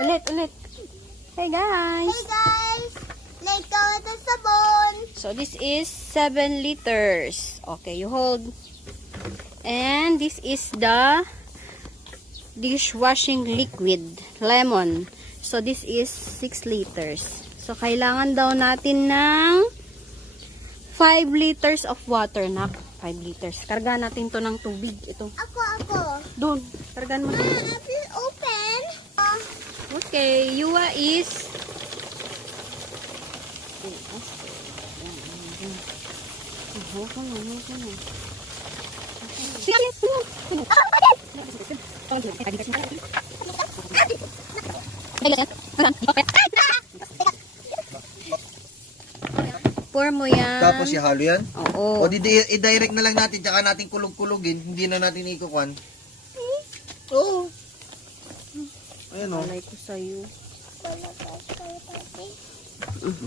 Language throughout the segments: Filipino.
Ulit. Hey guys. Hey guys! Let's go with the sabon. So this is 7 liters. Okay, you hold. And this is the dishwashing liquid, lemon. So this is 6 liters. So kailangan daw natin ng 5 liters of water, nak. 5 liters. Kargahan natin to ng tubig. Ito. Ako. Doon. Kargahan mo to. Please open. Okay, Yua is pour mo yan. Tapos ihalo yan? Oo. O i-direct na lang natin, tsaka natin kulog-kulogin. Hindi na natin ikukuhan. Oo. Ayan o. Alay ko sa'yo.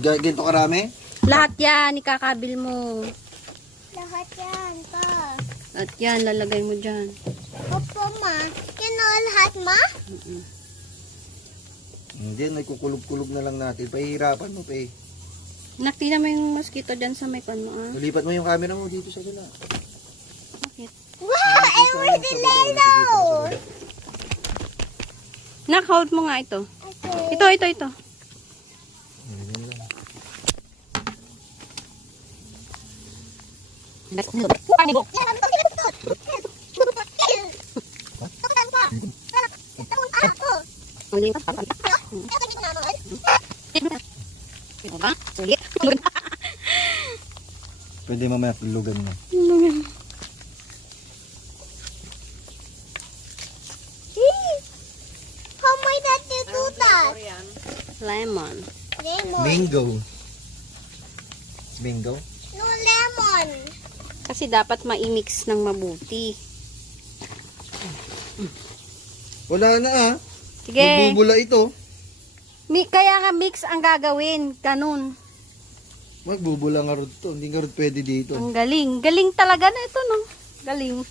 Ganito karami? Lahat yan, ikakabil mo. Lahat yan, pa. At yan, lalagay mo dyan. Opo, ma. Yan o, lahat, ma? Hindi, nagkukulog-kulog na lang natin. Pahihirapan mo, pe. Nakita mo yung mosquito dyan sa may pan mo, ah. Lipat mo yung camera mo dito sa gala. Bakit? Wow! And where's the Lelo? Nak-hold mo nga ito. Okay. Ito. Pwede mamaya tulugan mo. How might that do that? Lemon. Lemon. Bingo. Bingo? No lemon. Kasi dapat ma-mix ng mabuti. Wala na ah. Sige. Magbubula ito. Kaya nga mix ang gagawin. Ganun. Magbubula nga rin ito. Hindi nga rin pwede dito. Ang galing. Galing talaga na ito, no? Galing.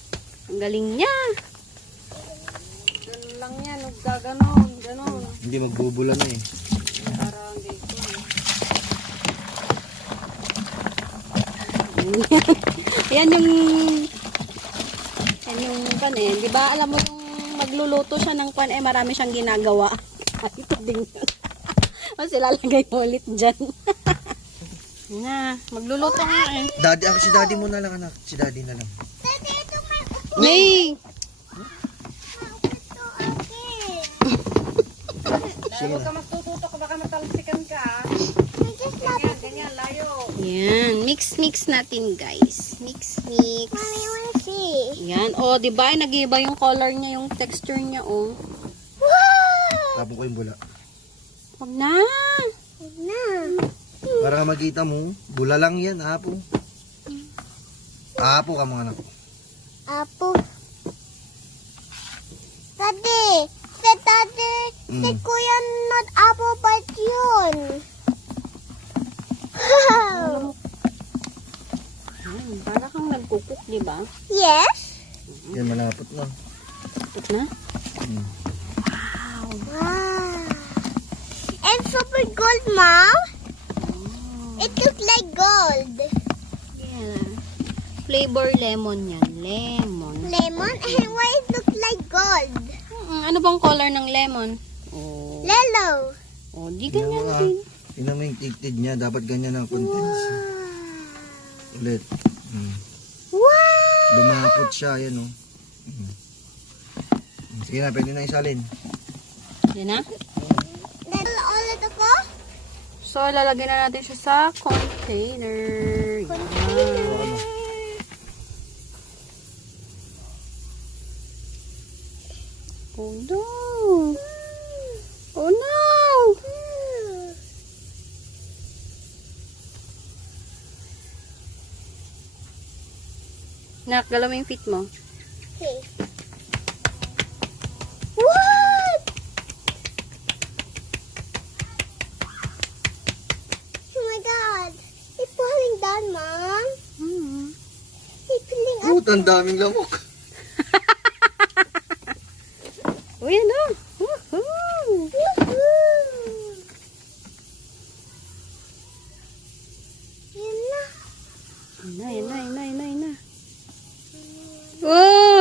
Ang galing niya. Ganun lang yan. Gaganon. Ganon. Hindi magbubula na eh. Parang dito. Yan yung pan eh. Di ba alam mo yung magluluto siya ng pan eh marami siyang ginagawa. Ito din yun. Mas ilalagay mo ulit dyan. Yan na. Magluluto nga eh. Daddy, si daddy mo na lang anak. Si daddy na lang. Daddy, ito may upo. May! Ito, okay. Sige na. Matututo ka baka matalsikan ka. Ganyan, layo. Yan. Mix natin guys. Mix. Mommy, I wanna see. Yan. O, di ba? Nag-iba yung color niya, yung texture niya, oh. Wow! Tapon ko yung bula. Wag na. Na. Para ka makita mo, bula lang yan, apo. Apo ka mga anak. Apo. Daddy, si Kuya not apple but yun. Wow. Para kang nagkukuk, di ba? Yes? Yan, malapot na. Tut na. Wow. And super gold, Mom. It looks like gold. Yeah. Flavor lemon yan. Lemon. Lemon? And why it looks like gold? Ano bang color ng lemon? Oh. Yellow. Oh, di Tingnan ganyan mo, ah. din. Tingnan mo yung tigtid niya. Dapat ganyan ang contents. Ulit. Wow. Lumapot siya. Yan o. Sige na, pwede na isalin. Yan na. That's all ito ko? So, lalagyan na natin siya sa container. Yan. Oh no! Oh no! Nak, galaw mo yung feet mo. Okay. What? Oh my God. It's falling down, Mom. It's falling up. Ang daming lamok. Uy, ano? Woohoo!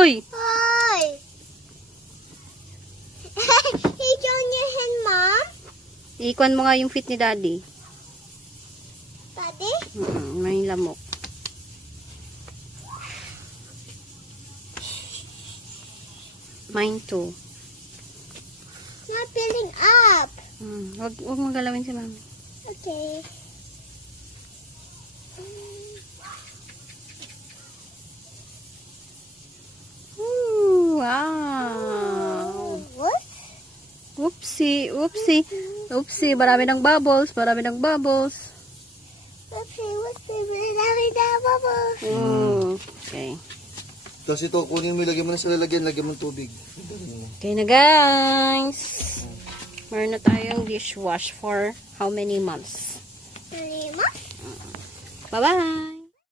Uy! Hi. Hey, join your hand, Mom. Ikuan mo nga yung feet ni Daddy. Daddy? May lamok. Mine too. Not filling up. Wag mo galawin si Mami. Okay. Ooh, wow. What? Oopsie, oopsie. Oopsie, marami ng bubbles, marami ng bubbles. What's the bubbles? Okay. Tapos ito, kunin mo, lagyan mo na sa lalagyan, lagyan mo ng tubig. Okay na guys. Meron na tayong dishwash for how many months? Mama? Bye-bye!